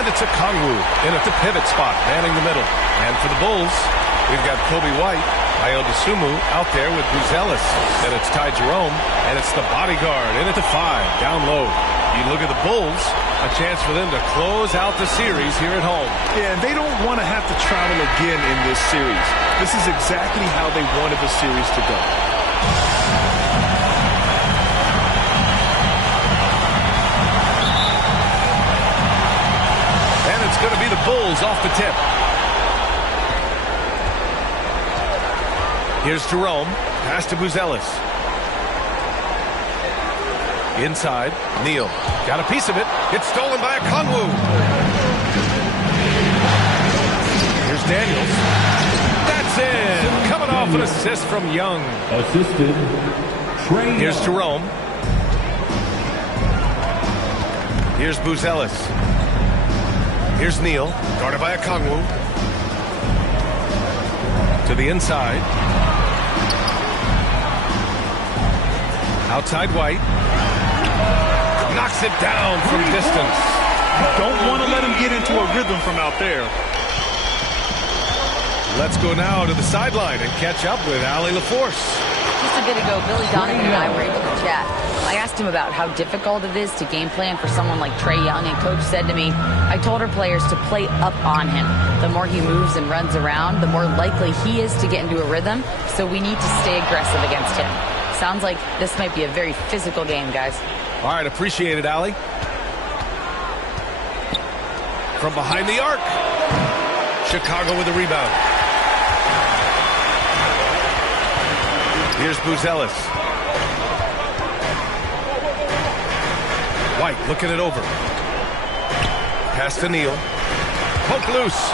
And it's a Kongwu in at the pivot spot, manning the middle. And for the Bulls, we've got Kobe White, Ayodesumu out there with Buzelis. Then it's Ty Jerome, and it's the bodyguard in at the 5, down low. You look at the Bulls, a chance for them to close out the series here at home. Yeah, and they don't want to have to travel again in this series. This is exactly how they wanted the series to go. And it's going to be the Bulls off the tip. Here's Jerome, pass to Buzelis. Inside, Neal. Got a piece of it. It's stolen by a Kongwu. Here's Daniels. That's in. Coming off an assist from Young. Assisted. Here's Jerome. Here's Buzelis. Here's Neal. Guarded by a Kongwu. To the inside. Outside White. Knocks it down from distance. Don't want to let him get into a rhythm from out there. Let's go now to the sideline and catch up with Allie LaForce. Just a bit ago, Billy Donovan and I were able to chat. I asked him about how difficult it is to game plan for someone like Trae Young, and Coach said to me, I told our players to play up on him. The more he moves and runs around, the more likely he is to get into a rhythm, so we need to stay aggressive against him. Sounds like this might be a very physical game, guys. All right, appreciate it, Allie. From behind the arc. Chicago with the rebound. Here's Buzelis. White looking it over. Pass to Neal. Poke loose.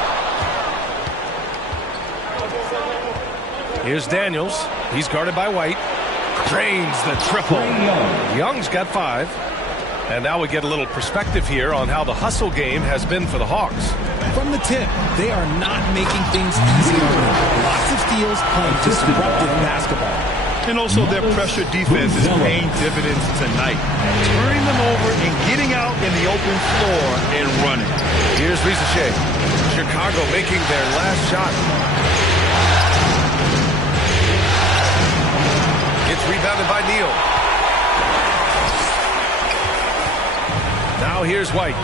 Here's Daniels. He's guarded by White. Drains the triple. Young's got 5. And now we get a little perspective here on how the hustle game has been for the Hawks. From the tip, they are not making things easy on them. Lots of steals, playing disruptive basketball. And also their pressure defense is paying dividends tonight. Turning them over and getting out in the open floor and running. Here's Risache. Chicago making their last shot. It's rebounded by Neal. Now here's White.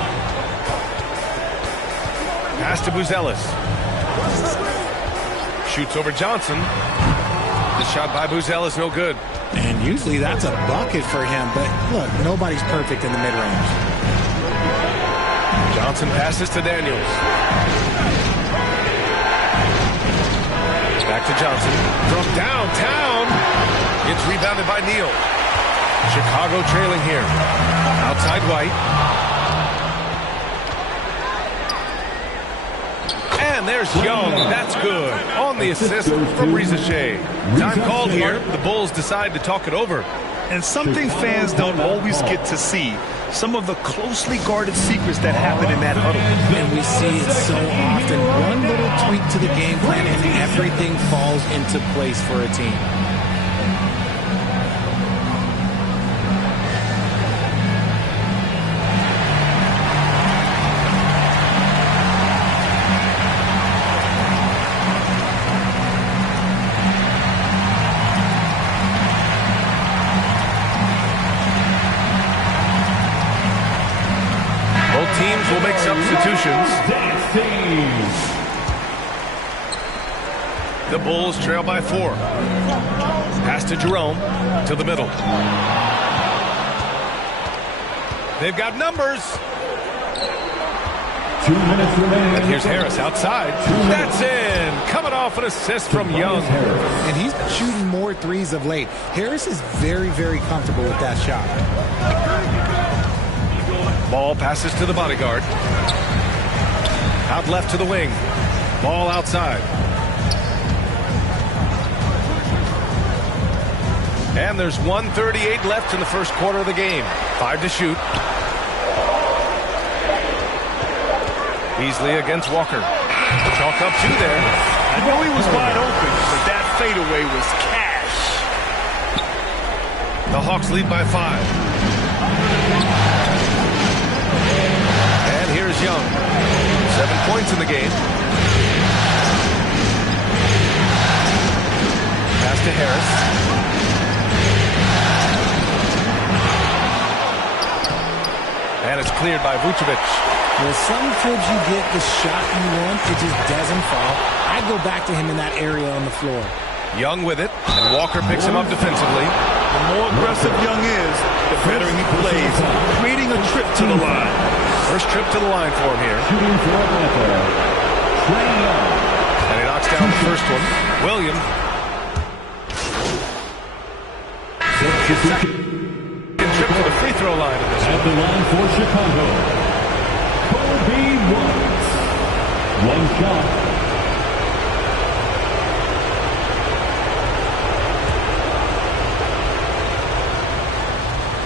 Pass to Buzelis. Shoots over Johnson. The shot by Buzelis no good. And usually that's a bucket for him, but look, nobody's perfect in the mid-range. Johnson passes to Daniels. Back to Johnson. From downtown. It's rebounded by Neal. Chicago trailing here. Outside White. And there's Young. That's good. On the assist from Risache. Time called here. The Bulls decide to talk it over. And something fans don't always get to see. Some of the closely guarded secrets that happen in that huddle. And we see it so often. One little tweak to the game plan and everything falls into place for a team. Teams will make substitutions. The Bulls trail by 4. Pass to Jerome. To the middle. They've got numbers. 2 minutes remaining. And here's Harris outside. That's in. Coming off an assist from Young. And he's shooting more threes of late. Harris is very, very comfortable with that shot. Ball passes to the bodyguard. Out left to the wing. Ball outside. And there's 1:38 left in the first quarter of the game. 5 to shoot. Beasley against Walker. Chalk up 2 there. I know he was wide open, but that fadeaway was cash. The Hawks lead by 5. Here's Young. 7 points in the game. Pass to Harris. And it's cleared by Vucevic. Well, sometimes you get the shot you want, it just doesn't fall. I'd go back to him in that area on the floor. Young with it, and Walker picks him up defensively. The more aggressive Young is, the better he plays, creating a trip to the line. First trip to the line for him here. Shooting for Atlanta, Trae Young. And he knocks down the first one. Williams. His second trip to the free throw line of this At one. the line for Chicago, Kobe White. One shot.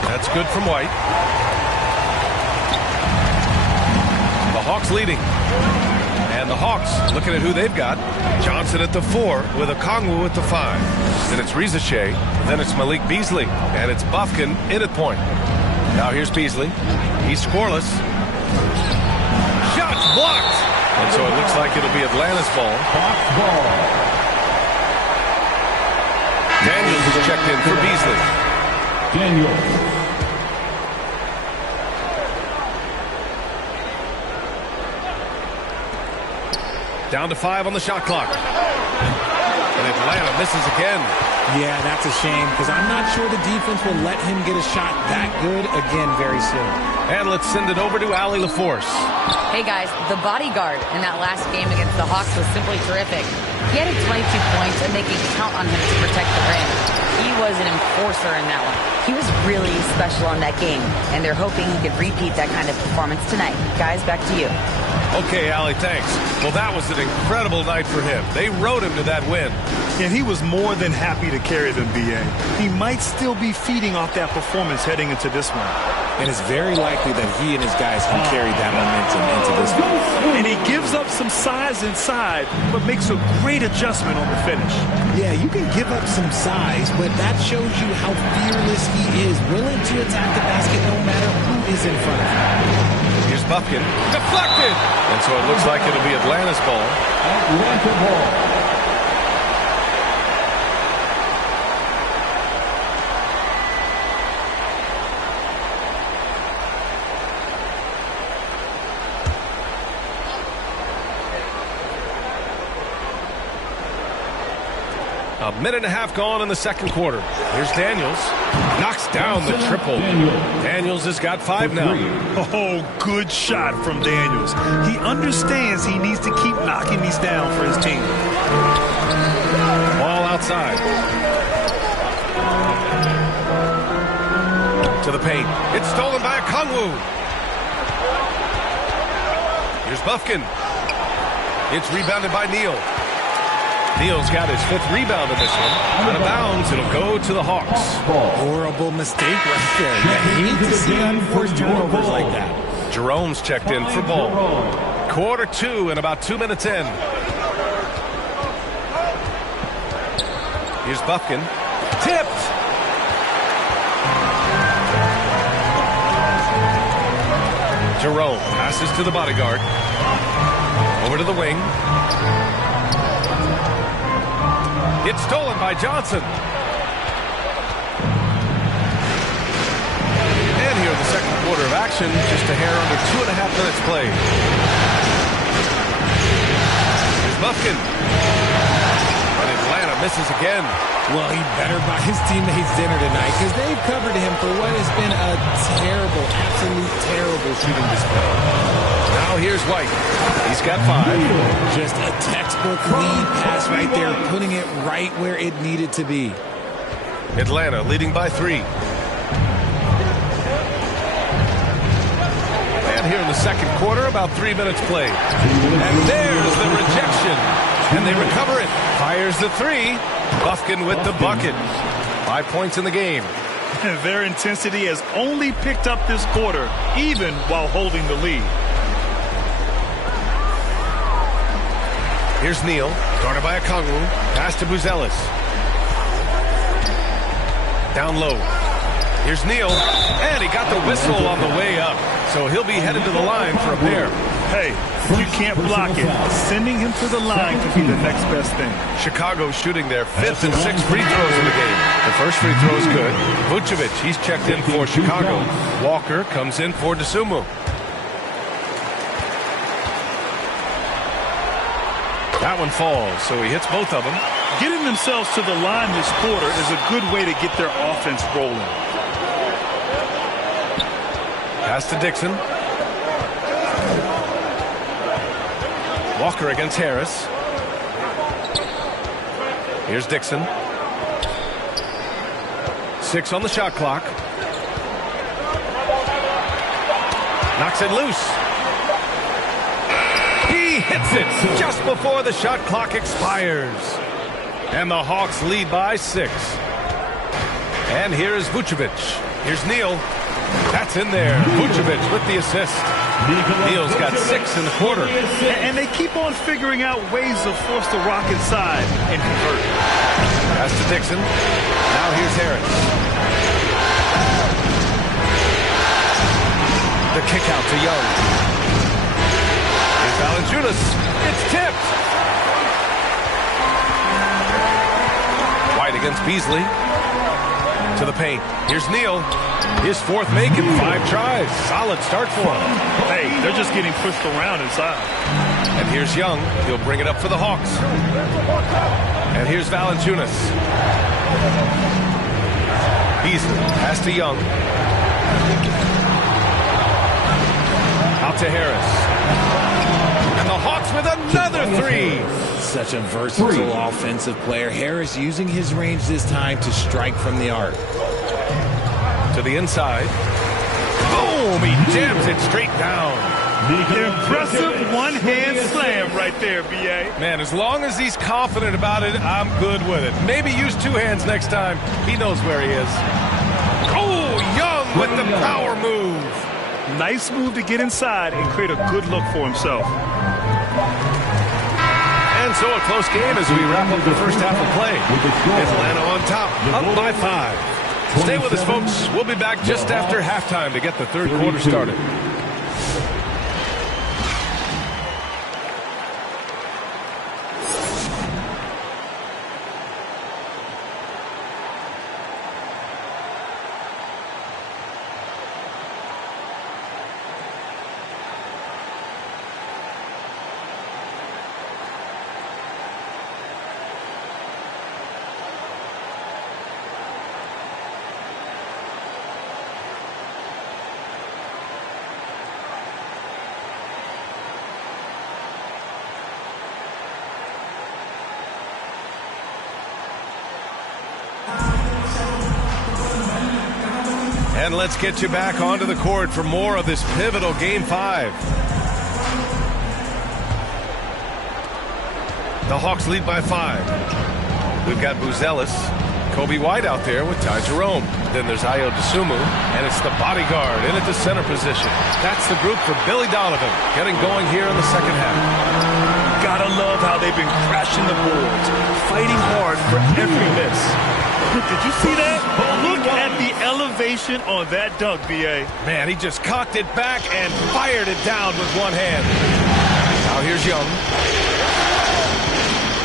That's good from White. The Hawks leading. And the Hawks looking at who they've got. Johnson at the 4 with Okongwu at the 5. Then it's Rizachet. Then it's Malik Beasley. And it's Bufkin in at point. Now here's Beasley. He's scoreless. Shots blocked. And so it looks like it'll be Atlanta's ball. Hawks ball. Daniels is checked in for Beasley. Daniels. Down to 5 on the shot clock. And Atlanta misses again. Yeah, that's a shame because I'm not sure the defense will let him get a shot that good again very soon. And let's send it over to Allie LaForce. Hey guys, the bodyguard in that last game against the Hawks was simply terrific. He had 22 points and they can count on him to protect the rim. He was an enforcer in that one. He was really special in that game, and they're hoping he could repeat that kind of performance tonight. Guys, back to you. Okay, Allie, thanks. Well, that was an incredible night for him. They rode him to that win. And he was more than happy to carry them, B.A. He might still be feeding off that performance heading into this one. And it's very likely that he and his guys can carry that momentum into this one. And he gives up some size inside, but makes a great adjustment on the finish. Yeah, you can give up some size, but that shows you how fearless he is, willing to attack the basket no matter who is in front of him. Here's Bufkin. Deflected! And so it looks like it'll be Atlanta's ball. Atlanta ball. A minute and a half gone in the second quarter. Here's Daniels. Knocks down the triple. Daniels has got 5 now. Oh, good shot from Daniels. He understands he needs to keep knocking these down for his team. Ball outside. To the paint. It's stolen by Okongwu. Here's Bufkin. It's rebounded by Neal. Neal's got his 5th rebound in this one. Out of bounds, it'll go to the Hawks. Horrible mistake right there. You hate to see unforced turnovers like that. Jerome's checked in for ball. Quarter 2 and about 2 minutes in. Here's Bufkin. Tipped! Jerome passes to the bodyguard. Over to the wing. It's stolen by Johnson. And here in the second quarter of action, just a hair under 2.5 minutes played. Here's Bufkin. And Atlanta misses again. Well, he better buy his teammates dinner tonight because they've covered him for what has been a terrible, absolute terrible shooting display. Now here's White. He's got 5. Just a textbook lead pass right there, putting it right where it needed to be. Atlanta leading by 3. And here in the second quarter, about 3 minutes played. And there's the rejection. And they recover it. Fires the 3. Bufkin with the bucket. 5 points in the game. Their intensity has only picked up this quarter, even while holding the lead. Here's Neal, guarded by Okongwu. Pass to Buzelis. Down low. Here's Neal, and he got the whistle on the way up. So he'll be headed to the line for a pair. Hey, you can't block it. Sending him to the line could be the next best thing. Chicago shooting their 5th and 6th free throws in the game. The first free throw is good. Vucevic, he's checked in for Chicago. Walker comes in for Dosunmu. That one falls, so he hits both of them. Getting themselves to the line this quarter is a good way to get their offense rolling. Pass to Dixon. Walker against Harris. Here's Dixon. 6 on the shot clock. Knocks it loose. He hits it just before the shot clock expires. And the Hawks lead by 6. And here's Vucevic. Here's Neal. That's in there. Vucevic with the assist. Neal's got 6 in the quarter. And they keep on figuring out ways to force the rock inside and convert. Pass to Dixon. Now here's Harris. The kick out to Young. Here's Valanciunas. It's tipped. White against Beasley. To the paint. Here's Neal. His 4th make in 5 tries. Solid start for him. Hey, they're just getting pushed around inside. And here's Young. He'll bring it up for the Hawks. And here's Valanciunas. Beasley. Pass to Young. Out to Harris. And the Hawks with another 3. Such a versatile offensive player. Harris using his range this time to strike from the arc. To the inside. Boom! He jams it straight down. Impressive one-hand slam right there, B.A. Man, as long as he's confident about it, I'm good with it. Maybe use 2 hands next time. He knows where he is. Oh, Young with the power move. Nice move to get inside and create a good look for himself. And so a close game as we wrap up the first half of play. Atlanta on top, up by 5. Stay with us, folks. We'll be back just after halftime to get the 3rd quarter started. And let's get you back onto the court for more of this pivotal Game 5. The Hawks lead by 5. We've got Buzelis, Kobe White out there with Ty Jerome. Then there's Ayo Dosunmu, and it's the bodyguard in at the center position. That's the group for Billy Donovan, getting going here in the second half. Gotta love how they've been crashing the boards, fighting hard for every miss. Did you see that? Look at the elevation on that dunk, B.A. Man, he just cocked it back and fired it down with one hand. Now here's Young.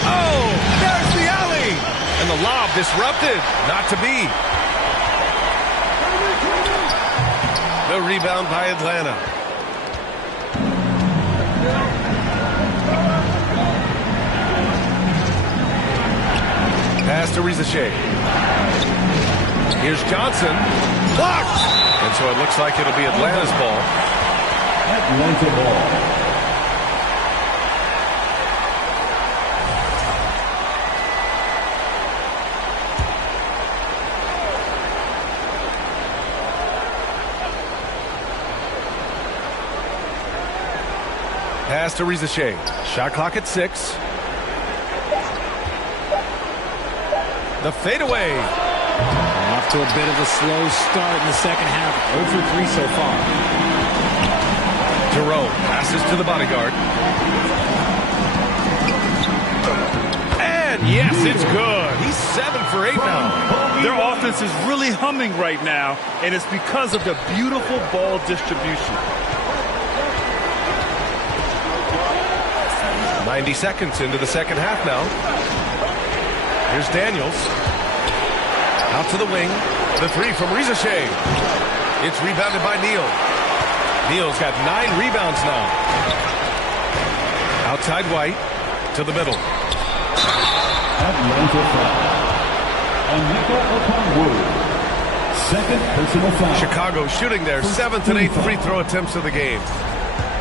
Oh, there's the alley. And the lob disrupted. Not to be. The rebound by Atlanta. Pass to Rizachet. Here's Johnson. Blocked! And so it looks like it'll be Atlanta's ball. Atlanta ball. Pass to Rizachet. Shot clock at 6. The fadeaway. Off to a bit of a slow start in the second half. 0 for 3 so far. Jerome passes to the bodyguard. And yes, it's good. He's 7 for 8 now. Their offense is really humming right now, and it's because of the beautiful ball distribution. 90 seconds into the second half now. Here's Daniels. Out to the wing. The three from Rizashea. It's rebounded by Neal. Neal's got 9 rebounds now. Outside White to the middle. Atlanta foul. Second personal foul. Chicago shooting their 7th and 8th free throw attempts of the game.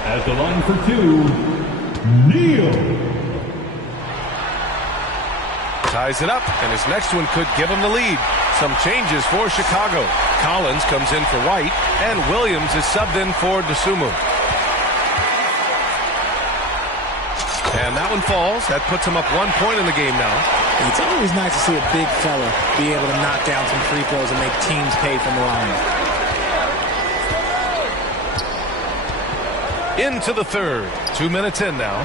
At the line for 2, Neal. Ties it up, and his next one could give him the lead. Some changes for Chicago. Collins comes in for White, and Williams is subbed in for Dosunmu. And that one falls. That puts him up 1 point in the game now. It's always nice to see a big fella be able to knock down some free throws and make teams pay from the line. Into the third. 2 minutes in now.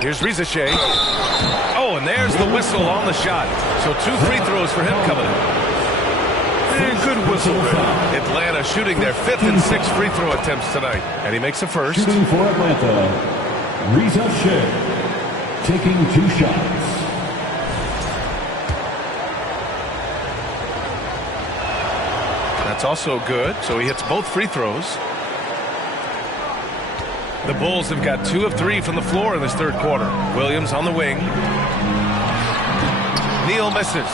Here's Rizashea. Oh, and there's the whistle on the shot. So 2 free throws for him coming up. And good whistle. Atlanta shooting their 5th and 6th free throw attempts tonight. And he makes the first. Shooting for Atlanta, Rizashea, taking 2 shots. That's also good. So he hits both free throws. The Bulls have got 2 of 3 from the floor in this third quarter. Williams on the wing. Neal misses.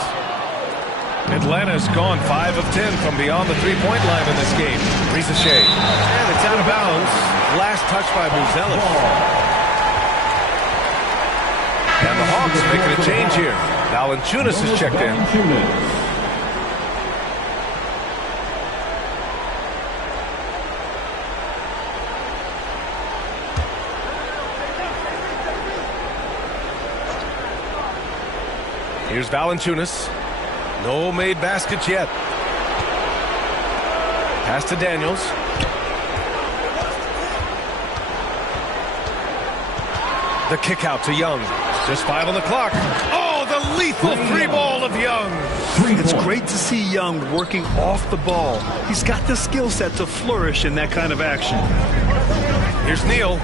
Atlanta's gone 5 of 10 from beyond the three-point line in this game. Rizashea. And it's out of bounds. Last touch by Buzelis. And the Hawks making a change here. Valanciunas is checked in. Here's Valanciunas. No made baskets yet. Pass to Daniels. The kick out to Young. Just 5 on the clock. Oh, the lethal free ball of Young. It's great to see Young working off the ball. He's got the skill set to flourish in that kind of action. Here's Neal.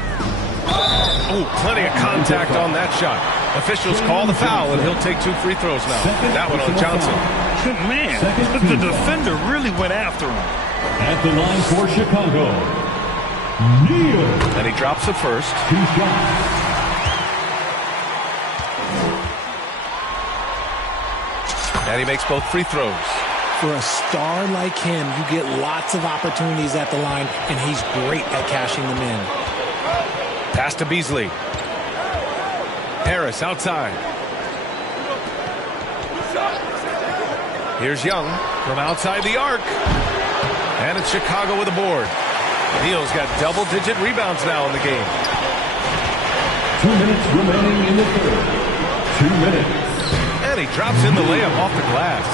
Oh, plenty of contact on that shot. Officials call the foul, and he'll take 2 free throws now. That one on Johnson. Man, the defender really went after him. At the line for Chicago, Neal. And he drops the first. 2 shots. And he makes both free throws. For a star like him, you get lots of opportunities at the line, and he's great at cashing them in. Pass to Beasley. Harris outside. Here's Young from outside the arc. And it's Chicago with a board. Neal's got double-digit rebounds now in the game. 2 minutes remaining in the third. 2 minutes. And he drops in the layup off the glass.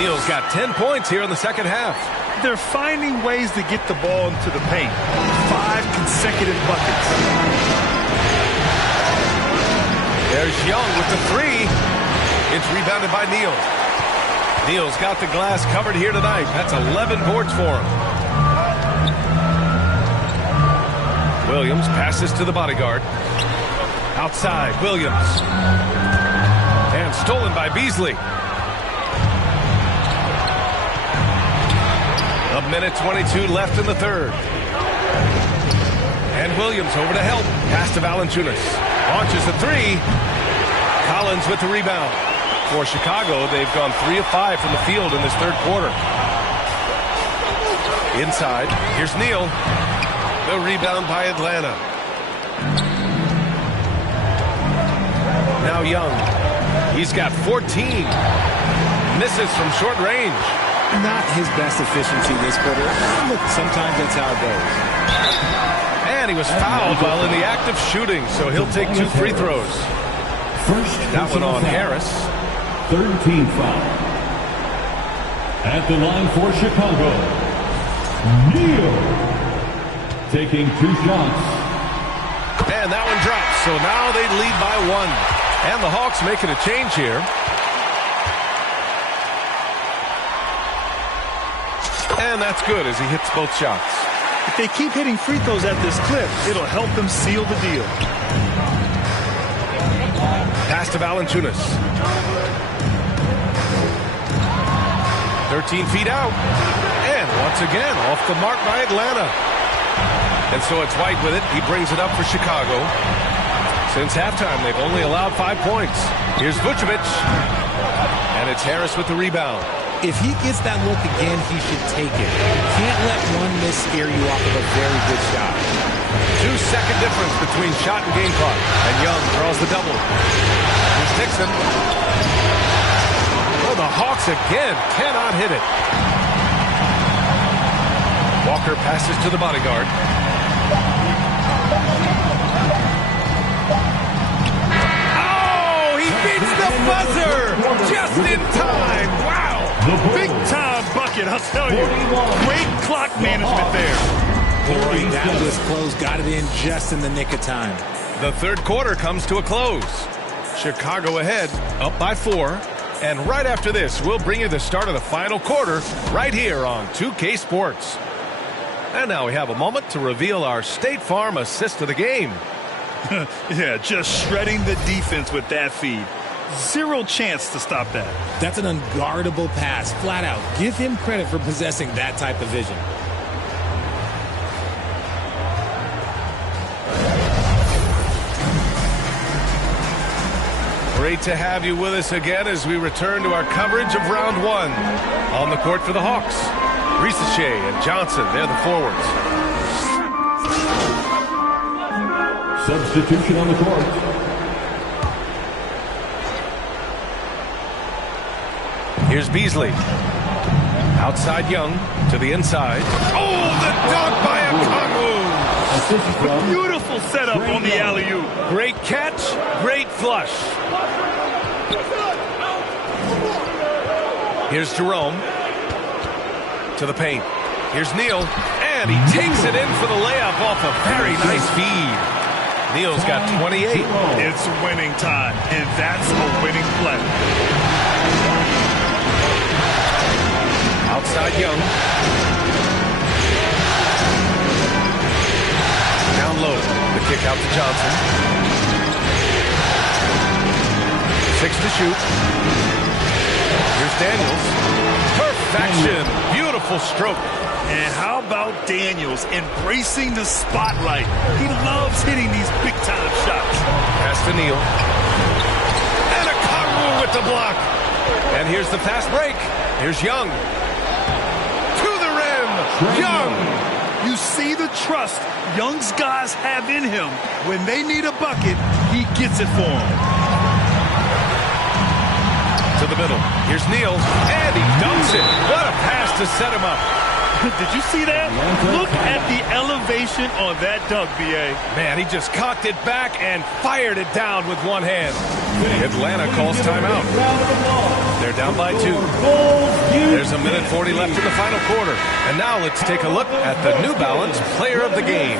Neal's got 10 points here in the second half. They're finding ways to get the ball into the paint. 5 consecutive buckets. There's Young with the 3. It's rebounded by Neal. Neal's got the glass covered here tonight. That's 11 boards for him. Williams passes to the bodyguard. Outside, Williams. And stolen by Beasley. A minute 22 left in the third. And Williams over to help. Pass to Valanciunas. Launches the 3. Collins with the rebound. For Chicago, they've gone 3 of 5 from the field in this third quarter. Inside, here's Neal. The rebound by Atlanta. Now Young. He's got 14. Misses from short range. Not his best efficiency this quarter. Look, sometimes that's how it goes. And he was fouled while in the act of shooting, so he'll take 2 free throws. That one on Harris. 13 foul. At the line for Chicago, Neal. Taking 2 shots. And that one drops, so now they lead by 1. And the Hawks making a change here. And that's good as he hits both shots. If they keep hitting free throws at this clip, it'll help them seal the deal. Pass to Valanciunas. 13 feet out. And once again, off the mark by Atlanta. And so it's White with it. He brings it up for Chicago. Since halftime, they've only allowed 5 points. Here's Vucevic. And it's Harris with the rebound. If he gets that look again, he should take it. You can't let one miss scare you off of a very good shot. 2-second difference between shot and game clock. And Young draws the double. Here's Dixon. Oh, the Hawks again cannot hit it. Walker passes to the bodyguard. Oh, he beats the buzzer just in time. Wow. Big time bucket, I'll tell you. Great clock management there. Boy, that was close. Got it in just in the nick of time. The third quarter comes to a close. Chicago ahead, up by 4. And right after this, we'll bring you the start of the final quarter right here on 2K Sports. And now we have a moment to reveal our State Farm assist of the game. Yeah, just shredding the defense with that feed. Zero chance to stop that. That's an unguardable pass, flat out. Give him credit for possessing that type of vision. Great to have you with us again as we return to our coverage of round 1. On the court for the Hawks, Risache and Johnson, they're the forwards. Substitution on the court. Here's Beasley. Outside Young to the inside. Oh, the dunk by Okongwu. Beautiful setup on the alley-oop. Great catch, great flush. Here's Jerome. To the paint. Here's Neal. And he takes it in for the layup off a very nice feed. Neal's got 28. It's winning time, and that's a winning play. Outside Young. Down low. The kick out to Johnson. 6 to shoot. Here's Daniels. Perfection. Beautiful stroke. And how about Daniels embracing the spotlight? He loves hitting these big-time shots. Pass to Neal. And Okongwu with the block. And here's the fast break. Here's Young. Young, you see the trust Young's guys have in him. When they need a bucket, he gets it for them. To the middle. Here's Neal, and he dunks it. What a pass to set him up. Did you see that? Look at the elevation on that dunk, B.A. Man, he just cocked it back and fired it down with one hand. Atlanta calls timeout. They're down by 2. There's a minute 40 left in the final quarter. And now let's take a look at the New Balance player of the game.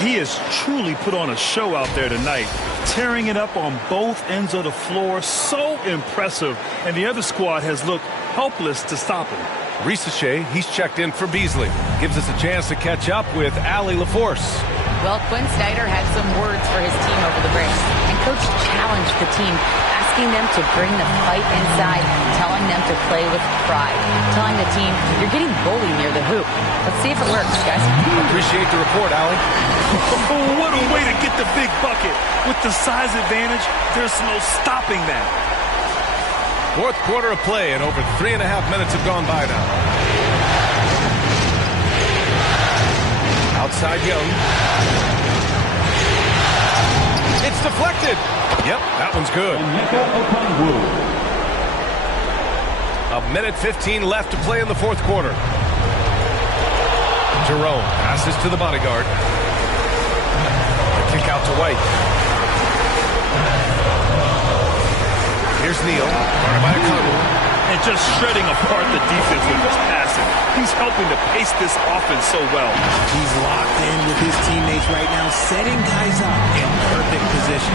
He has truly put on a show out there tonight, tearing it up on both ends of the floor. So impressive. And the other squad has looked helpless to stop him. Risache, he's checked in for Beasley. Gives us a chance to catch up with Allie LaForce. Well, Quinn Snyder had some words for his team over the break. And Coach challenged the team, asking them to bring the fight inside, telling them to play with pride. Telling the team, you're getting bullied near the hoop. Let's see if it works, guys. Appreciate the report, Allie. Oh, what a way to get the big bucket. With the size advantage, there's no stopping that. Fourth quarter of play, and over 3.5 minutes have gone by now. Outside Young. It's deflected. Yep, that one's good. A minute 15 left to play in the fourth quarter. Jerome passes to the bodyguard. The kick out to White. Here's Neal, guarded by Okongwu. And just shredding apart the defense with his passing. He's helping to pace this offense so well. He's locked in with his teammates right now, setting guys up in perfect position.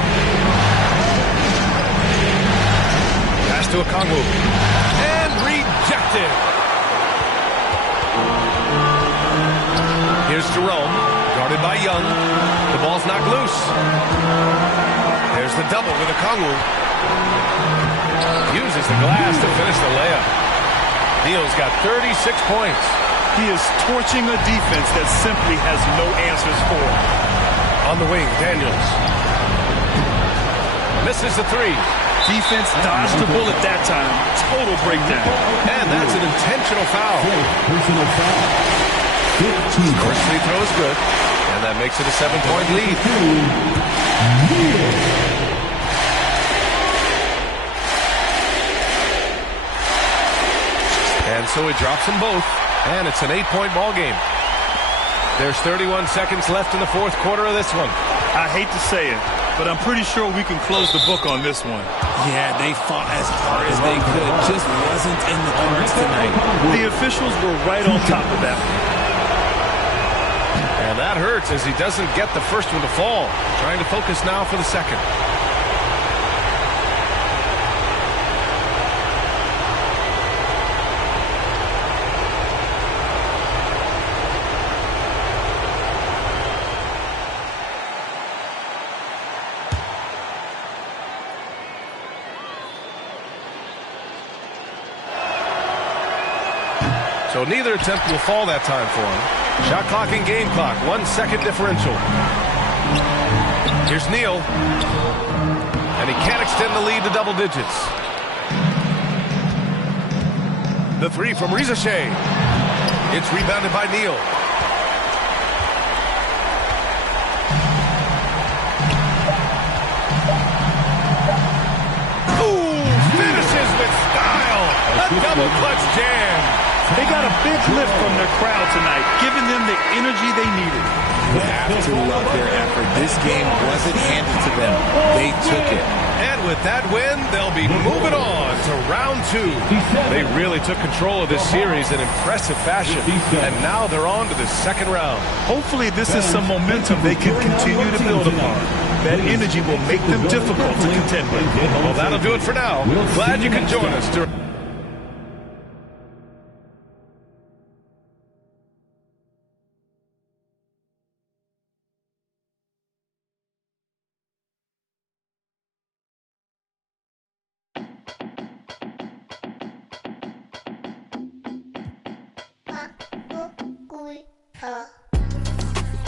Pass to Okongwu. And rejected. Here's Jerome, guarded by Young. The ball's knocked loose. There's the double with Okongwu. Uses the glass to finish the layup. Neal's got 36 points. He is torching a defense that simply has no answers for him. On the wing, Daniels. Misses the three. Defense dodged the bullet that time. Total breakdown. And that's an intentional foul. Personal foul. 15. First free throw is good. And that makes it a 7-point lead. And so he drops them both. And it's an 8-point ball game. There's 31 seconds left in the fourth quarter of this one. I hate to say it, but I'm pretty sure we can close the book on this one. Yeah, they fought as hard as they could. Just wasn't in the cards tonight. The officials were right on top of that one. And that hurts as he doesn't get the first one to fall. Trying to focus now for the second. So neither attempt will fall that time for him. Shot clock and game clock, 1 second differential. Here's Neal. And he can't extend the lead to double digits. The three from Rizachet. It's rebounded by Neal. Ooh, finishes with style. A double clutch jam. They got a big lift from their crowd tonight, giving them the energy they needed. You have to love their effort. This game wasn't handed to them. They took it. And with that win, they'll be moving on to round 2. They really took control of this series in impressive fashion. And now they're on to the second round. Hopefully this is some momentum they can continue to build upon. That energy will make them difficult to contend with. Well, that'll do it for now. Glad you could join us.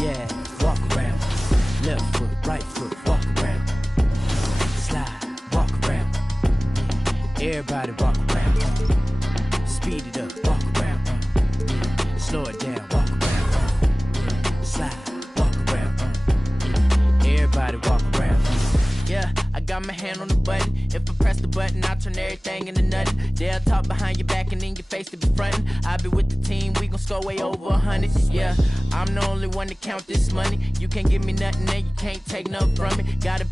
Yeah, walk around. Left foot, right foot, walk around. Slide, walk around. Everybody walk around. Speed it up, walk around. Slow it down, walk around. Slide, walk around. Everybody walk around. Yeah, I got my hand on the button. If I press the button, I'll turn everything into nothing. They'll talk behind your back and in your face to be frontin'. I'll be with the team, we gon' score way over 100. Yeah, I'm the only one to count this money. You can't give me nothing and you can't take nothing from me. Got a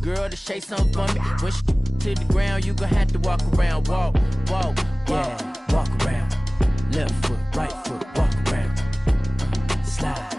girl to shake something for me. When she to the ground, you gon' have to walk around. Walk, walk, walk. Yeah, walk around. Left foot, right foot, walk around. Slide.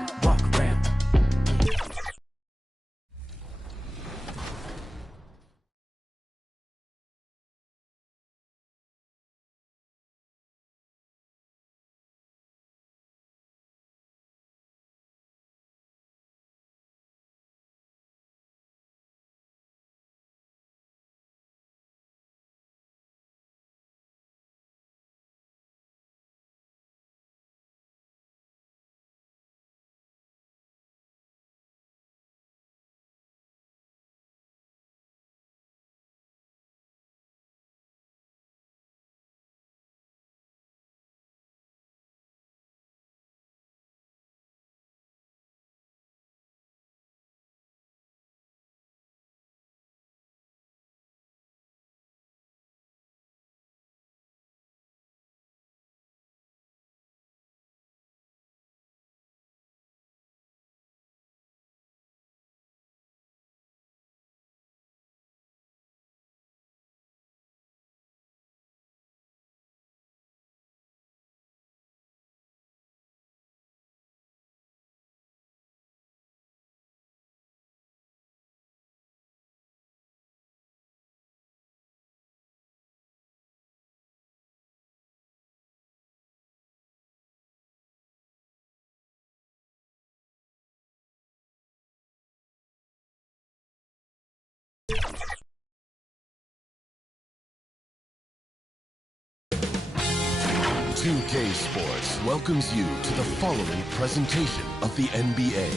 2K Sports welcomes you to the following presentation of the NBA.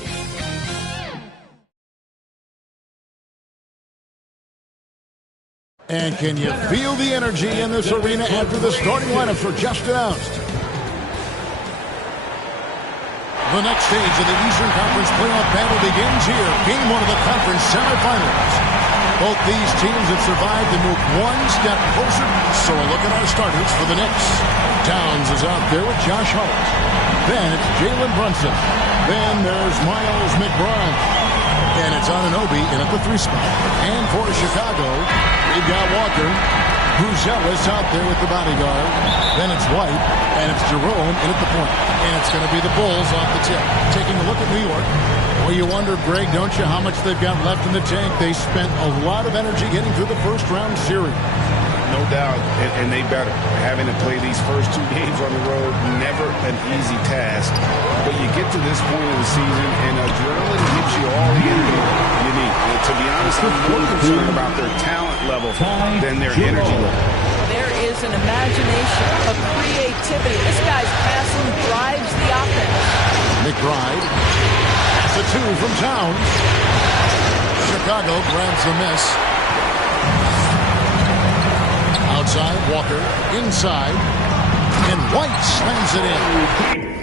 And can you feel the energy in this arena after the starting lineups were just announced? The next stage of the Eastern Conference playoff battle begins here. Game 1 of the conference semifinals. Both these teams have survived and moved one step closer. So a look at our starters for the Knicks. Towns is out there with Josh Hart. Then it's Jalen Brunson. Then there's Miles McBride. And it's Anunoby in at the 3 spot. And for Chicago, we've got Walker. Bruzelis out there with the bodyguard. Then it's White. And it's Jerome in at the point. And it's going to be the Bulls off the tip. Taking a look at New York. Well, you wonder, Greg, don't you, how much they've got left in the tank? They spent a lot of energy getting through the first-round series. No doubt, and they better. Having to play these first 2 games on the road, never an easy task. But you get to this point of the season, and adrenaline gives you all the energy you need. And to be honest, I'm more concerned about their talent level than their energy level. There is an imagination, a creativity. This guy's passing drives the offense. McBride. The 2 from Towns. Chicago grabs the miss. Outside, Walker. Inside. And White slams it in.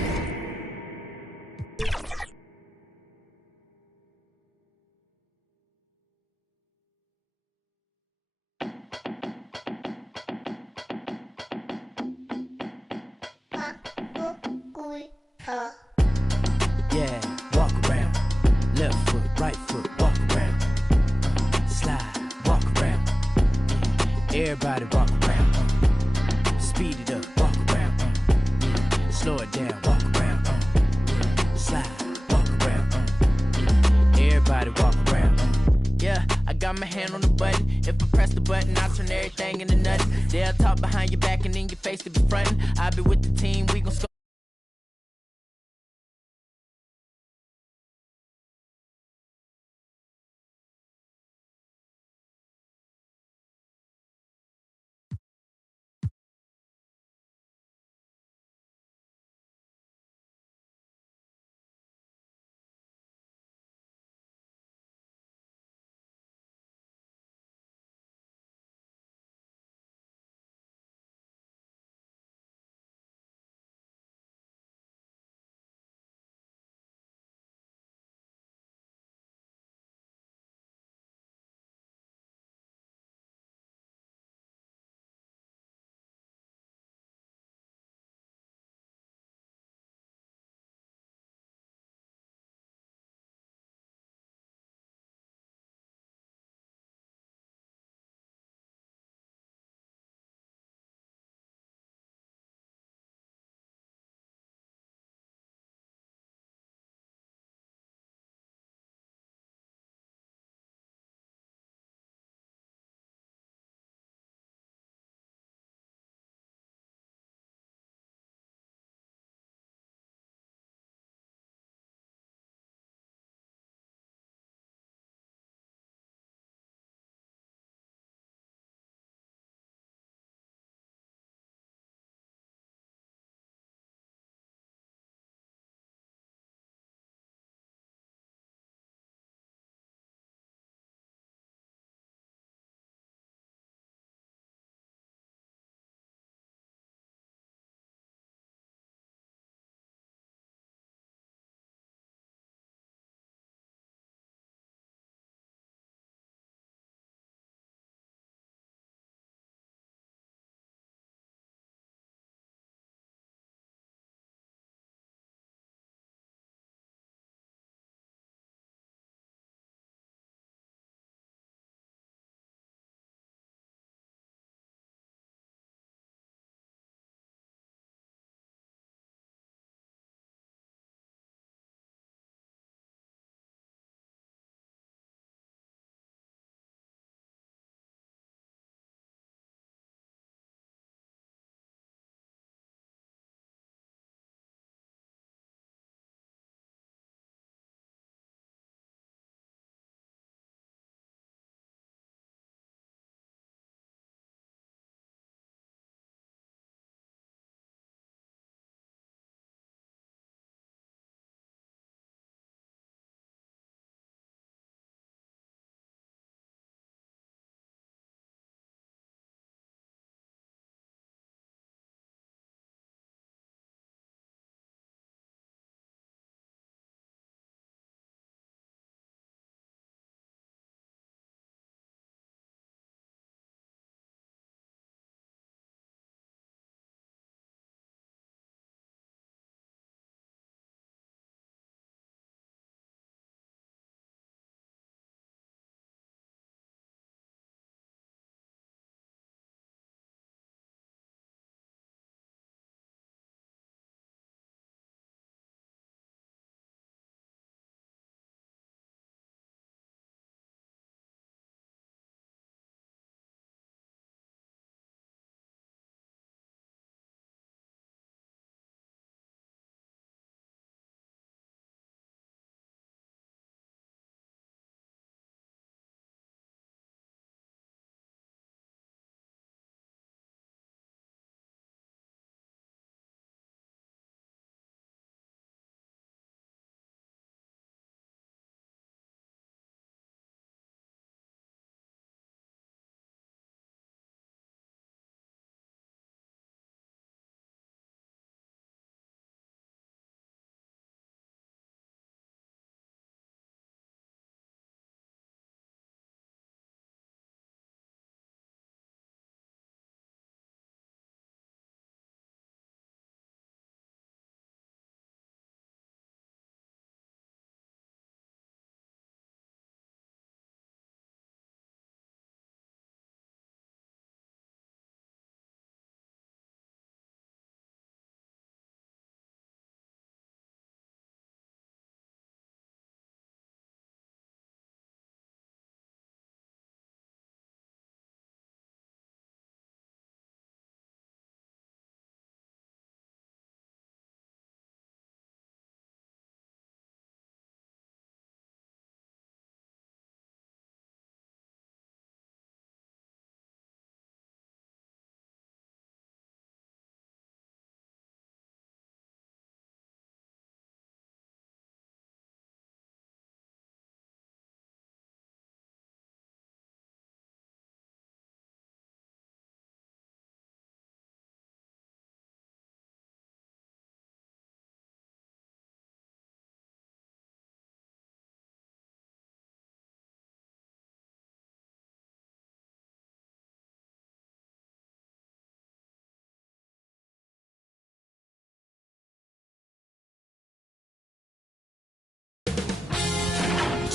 Yeah, walk around. Left foot, right foot, walk around. Slide, walk around. Everybody walk around. Speed it up, walk around. Slow it down, walk around. Slide, walk around. Everybody walk around. Yeah, I got my hand on the button. If I press the button, I turn everything into nothing. They'll talk behind your back and in your face to be frontin'. I'll be with the team, we gon' score.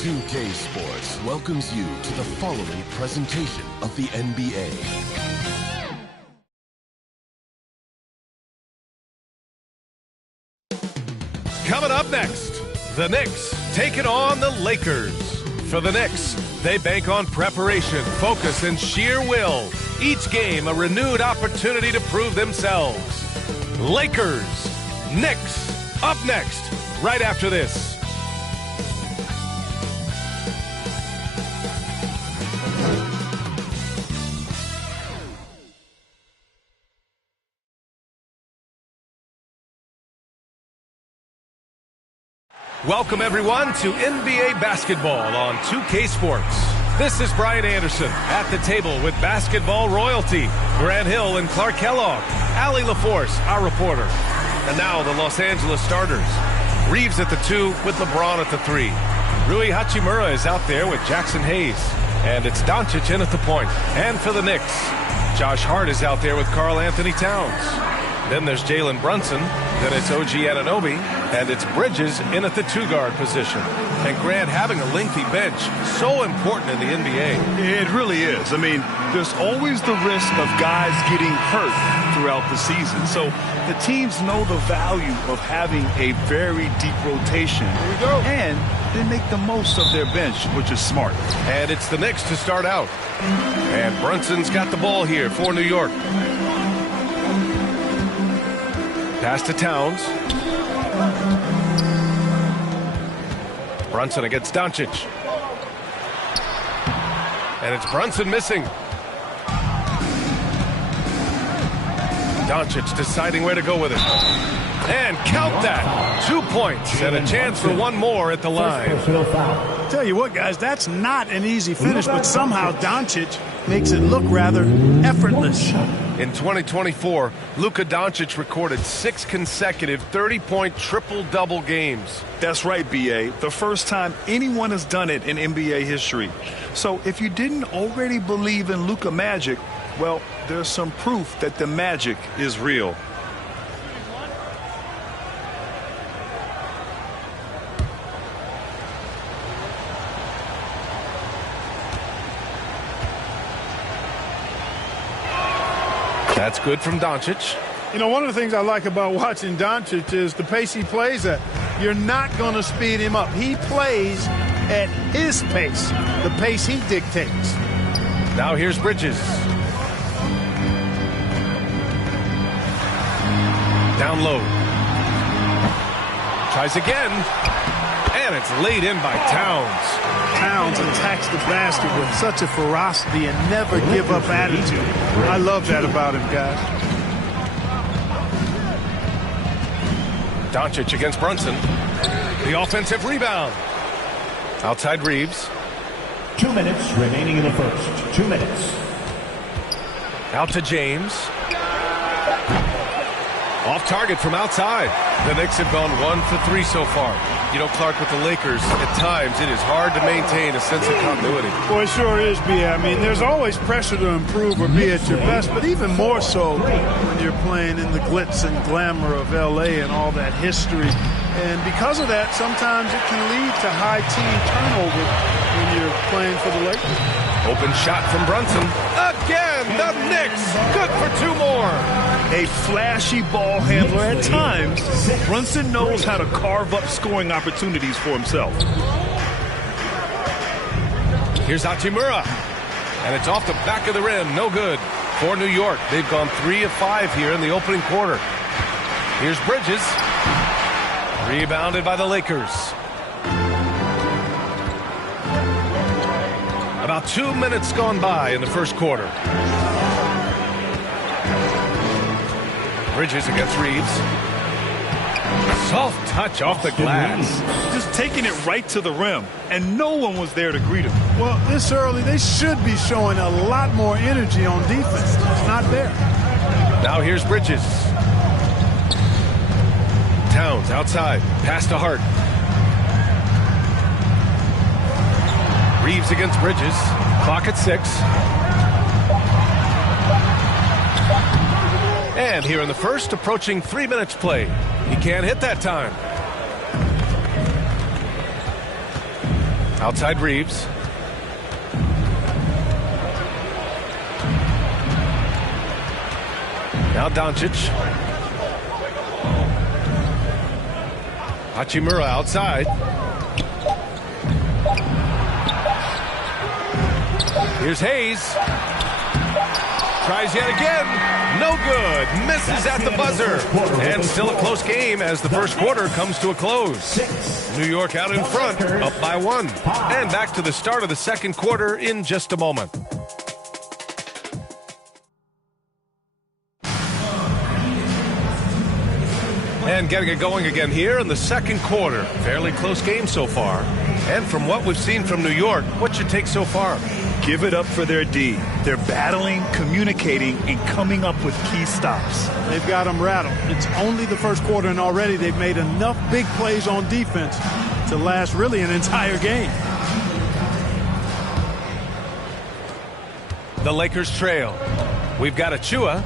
2K Sports welcomes you to the following presentation of the NBA. Coming up next, the Knicks taking on the Lakers. For the Knicks, they bank on preparation, focus, and sheer will. Each game a renewed opportunity to prove themselves. Lakers, Knicks, up next, right after this. Welcome, everyone, to NBA basketball on 2K Sports. This is Brian Anderson at the table with basketball royalty. Grant Hill and Clark Kellogg. Allie LaForce, our reporter. And now the Los Angeles starters. Reeves at the 2 with LeBron at the 3. Rui Hachimura is out there with Jackson Hayes. And it's Doncic in at the point. And for the Knicks, Josh Hart is out there with Karl Anthony Towns. Then there's Jalen Brunson. Then it's OG Anunoby. And it's Bridges in at the 2-guard position. And Grant, having a lengthy bench, so important in the NBA. It really is. I mean, there's always the risk of guys getting hurt throughout the season. So the teams know the value of having a very deep rotation. Here we go. And they make the most of their bench, which is smart. And it's the Knicks to start out. And Brunson's got the ball here for New York. Pass to Towns. Brunson against Doncic. And it's Brunson missing. Doncic deciding where to go with it. And count that. 2 points and a chance for one more at the line. Tell you what, guys, that's not an easy finish, but somehow Doncic makes it look rather effortless. In 2024, Luka Doncic recorded 6 consecutive 30-point triple-double games. That's right, B.A. The first time anyone has done it in NBA history. So if you didn't already believe in Luka magic, well, there's some proof that the magic is real. That's good from Doncic. You know, one of the things I like about watching Doncic is the pace he plays at. You're not going to speed him up. He plays at his pace, the pace he dictates. Now here's Bridges. Down low. Tries again. And it's laid in by Towns. Towns attacks the basket with such a ferocity and never give up attitude. I love that about him, guys. Doncic against Brunson. The offensive rebound. Outside Reeves. 2 minutes remaining in the first. 2 minutes. Out to James. Off target from outside. The Knicks have gone 1 for 3 so far. You know, Clark, with the Lakers, at times it is hard to maintain a sense of continuity. Well, it sure is, B.A. I mean, there's always pressure to improve or be at your best, but even more so when you're playing in the glitz and glamour of L.A. and all that history. And because of that, sometimes it can lead to high team turnover when you're playing for the Lakers. Open shot from Brunson. Again, the Knicks. Good for 2 more. A flashy ball handler at times, Brunson knows how to carve up scoring opportunities for himself. Here's Hachimura. And it's off the back of the rim. No good. For New York, they've gone 3 of 5 here in the opening quarter. Here's Bridges. Rebounded by the Lakers. About 2 minutes gone by in the first quarter. Bridges against Reeves. Soft touch off the glass. Just taking it right to the rim, and no one was there to greet him. Well, this early, they should be showing a lot more energy on defense. It's not there. Now here's Bridges. Towns outside. Pass to Hart. Reeves against Bridges. Clock at 6. And here in the first, approaching 3 minutes play. He can't hit that time. Outside Reeves. Now Doncic. Hachimura outside. Here's Hayes. Tries yet again. No good. Misses at the buzzer. And still a close game as the first quarter comes to a close. New York out in front, up by 1. And back to the start of the second quarter in just a moment. And getting it going again here in the second quarter. Fairly close game so far. And from what we've seen from New York, what's your take so far? Give it up for their D. They're battling, communicating, and coming up with key stops. They've got them rattled. It's only the first quarter, and already they've made enough big plays on defense to last really an entire game. The Lakers trail. We've got Achua.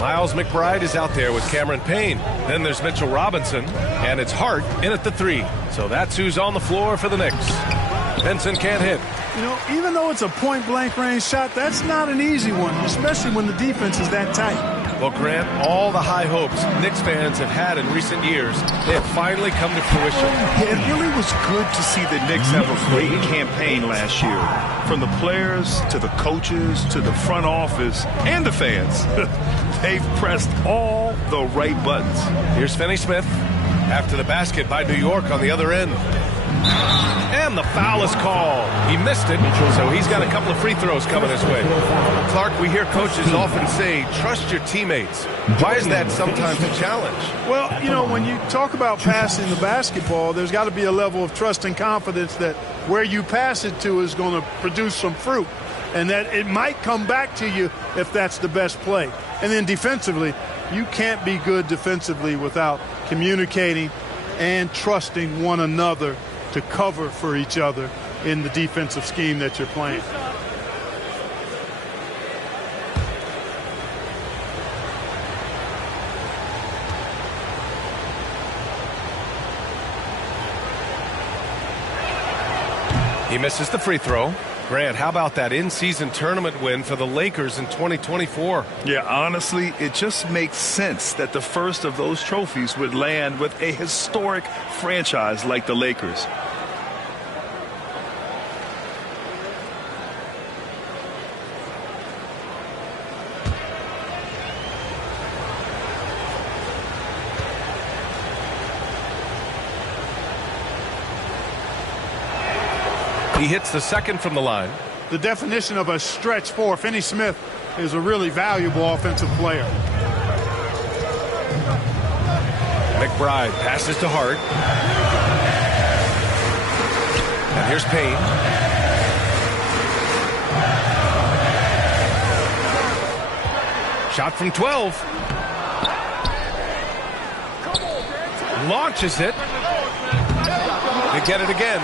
Miles McBride is out there with Cameron Payne. Then there's Mitchell Robinson, and it's Hart in at the 3. So that's who's on the floor for the Knicks. Vincent can't hit. You know, even though it's a point-blank range shot, that's not an easy one, especially when the defense is that tight. Well, Grant, all the high hopes Knicks fans have had in recent years, they have finally come to fruition. It really was good to see the Knicks have a great campaign last year. From the players to the coaches to the front office and the fans. They've pressed all the right buttons. Here's Finney-Smith after the basket by New York on the other end. And the foul is called. He missed it, so he's got a couple of free throws coming his way. Clark, we hear coaches often say, trust your teammates. Why is that sometimes a challenge? Well, you know, when you talk about passing the basketball, there's got to be a level of trust and confidence that where you pass it to is going to produce some fruit, and that it might come back to you if that's the best play. And then defensively, you can't be good defensively without communicating and trusting one another to cover for each other in the defensive scheme that you're playing. He misses the free throw. Grant, how about that in-season tournament win for the Lakers in 2024? Yeah, honestly, it just makes sense that the first of those trophies would land with a historic franchise like the Lakers. He hits the second from the line. The definition of a stretch four. Finney-Smith is a really valuable offensive player. McBride passes to Hart. And here's Payne. Shot from 12. Launches it. They get it again.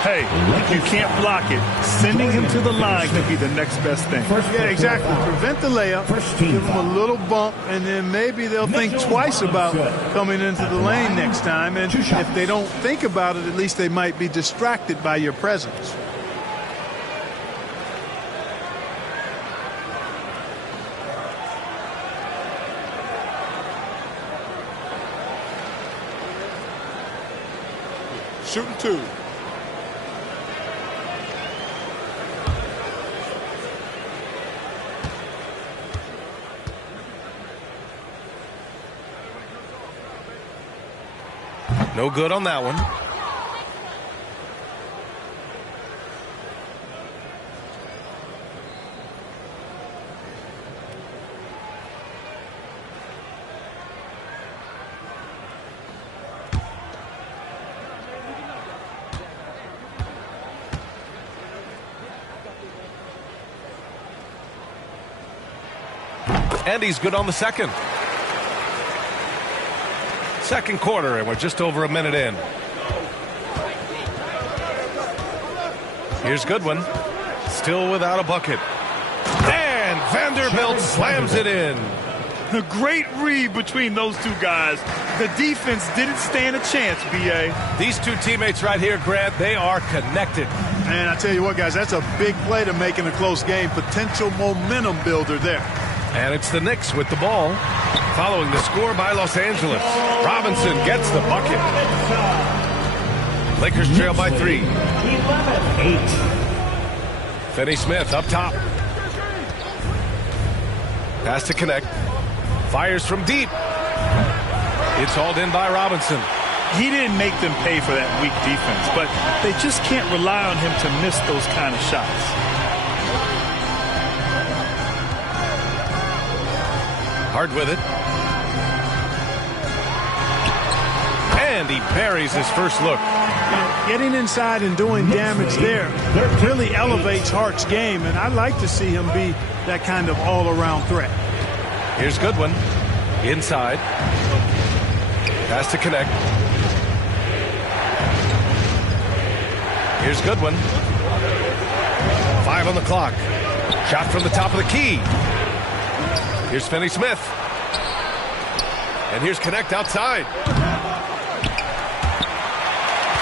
Hey, if you can't block it, sending him to the line could be the next best thing. Yeah, exactly. Prevent the layup, give them a little bump, and then maybe they'll think twice about coming into the lane next time. And if they don't think about it, at least they might be distracted by your presence. Shooting 2. No good on that one. And he's good on the second. Second quarter, and we're just over a minute in. Here's Goodwin, still without a bucket. And Vanderbilt slams it in. A great read between those two guys. The defense didn't stand a chance, B.A. These two teammates right here, Grant, they are connected. And I tell you what, guys, that's a big play to make in a close game. Potential momentum builder there. And it's the Knicks with the ball, following the score by Los Angeles. Robinson gets the bucket. Lakers trail by 3. 11-8. Finney Smith up top. Pass to connect. Fires from deep. It's hauled in by Robinson. He didn't make them pay for that weak defense, but they just can't rely on him to miss those kind of shots. Hard with it. And he buries his first look. Getting inside and doing damage there really elevates Hart's game, and I'd like to see him be that kind of all-around threat. Here's Goodwin. Inside. Pass to connect. Here's Goodwin. 5 on the clock. Shot from the top of the key. Here's Finney Smith. And here's Connect outside.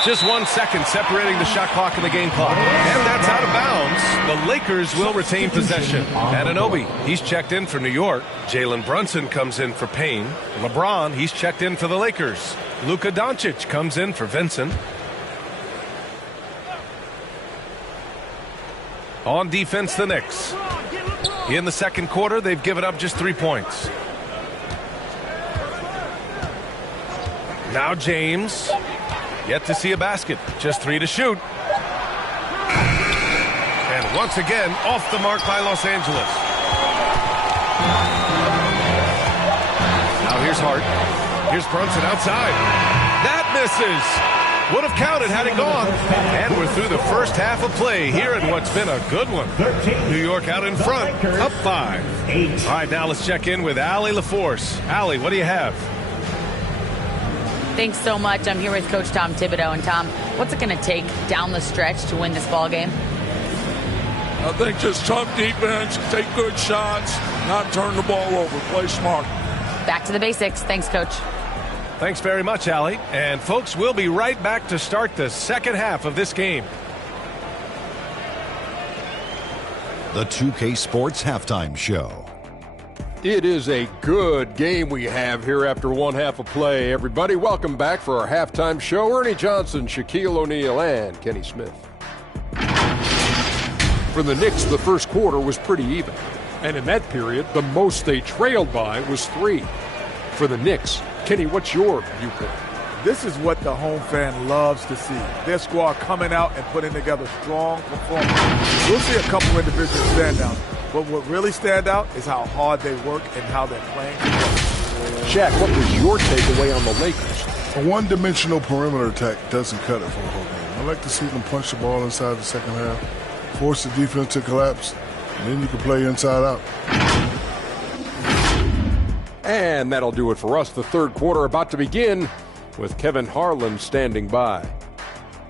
Just 1 second separating the shot clock and the game clock. And that's out of bounds. The Lakers will retain possession. Anunoby, he's checked in for New York. Jalen Brunson comes in for Payne. LeBron, he's checked in for the Lakers. Luka Doncic comes in for Vincent. On defense, the Knicks. In the second quarter, they've given up just 3 points. Now James. Yet to see a basket. Just 3 to shoot. And once again, off the mark by Los Angeles. Now here's Hart. Here's Brunson outside. That misses. Would have counted had it gone. And we're through the first half of play here in what's been a good one. New York out in front, up 5. All right, now let's check in with Allie LaForce. Allie, what do you have? Thanks so much. I'm here with Coach Tom Thibodeau. And Tom, what's it going to take down the stretch to win this ball game? I think just tough defense, take good shots, not turn the ball over, play smart. Back to the basics. Thanks, Coach. Thanks very much, Allie. And folks, we'll be right back to start the second half of this game. The 2K Sports Halftime Show. It is a good game we have here after one half of play. Everybody, welcome back for our halftime show. Ernie Johnson, Shaquille O'Neal, and Kenny Smith. For the Knicks, the first quarter was pretty even. And in that period, the most they trailed by was 3. For the Knicks, Kenny, what's your viewpoint? This is what the home fan loves to see. Their squad coming out and putting together strong performance. We'll see a couple individual standouts. But what really stand out is how hard they work and how they're playing together. Shaq, what was your takeaway on the Lakers? A one-dimensional perimeter attack doesn't cut it for the whole game. I like to see them punch the ball inside the second half, force the defense to collapse, and then you can play inside out. And that'll do it for us. The third quarter about to begin with Kevin Harlan standing by.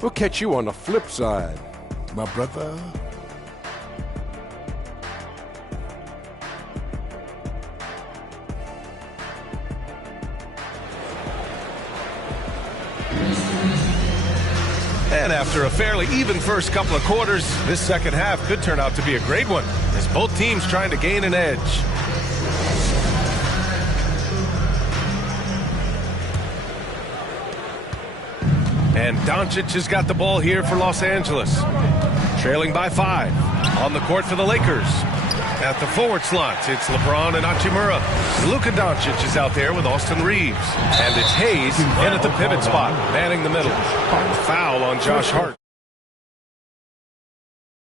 We'll catch you on the flip side. My brother. And after a fairly even first couple of quarters, this second half could turn out to be a great one as both teams trying to gain an edge. And Doncic has got the ball here for Los Angeles. Trailing by 5. On the court for the Lakers. At the forward slots, it's LeBron and Hachimura. Luka Doncic is out there with Austin Reeves. And it's Hayes in at the pivot spot, manning the middle. Foul on Josh Hart.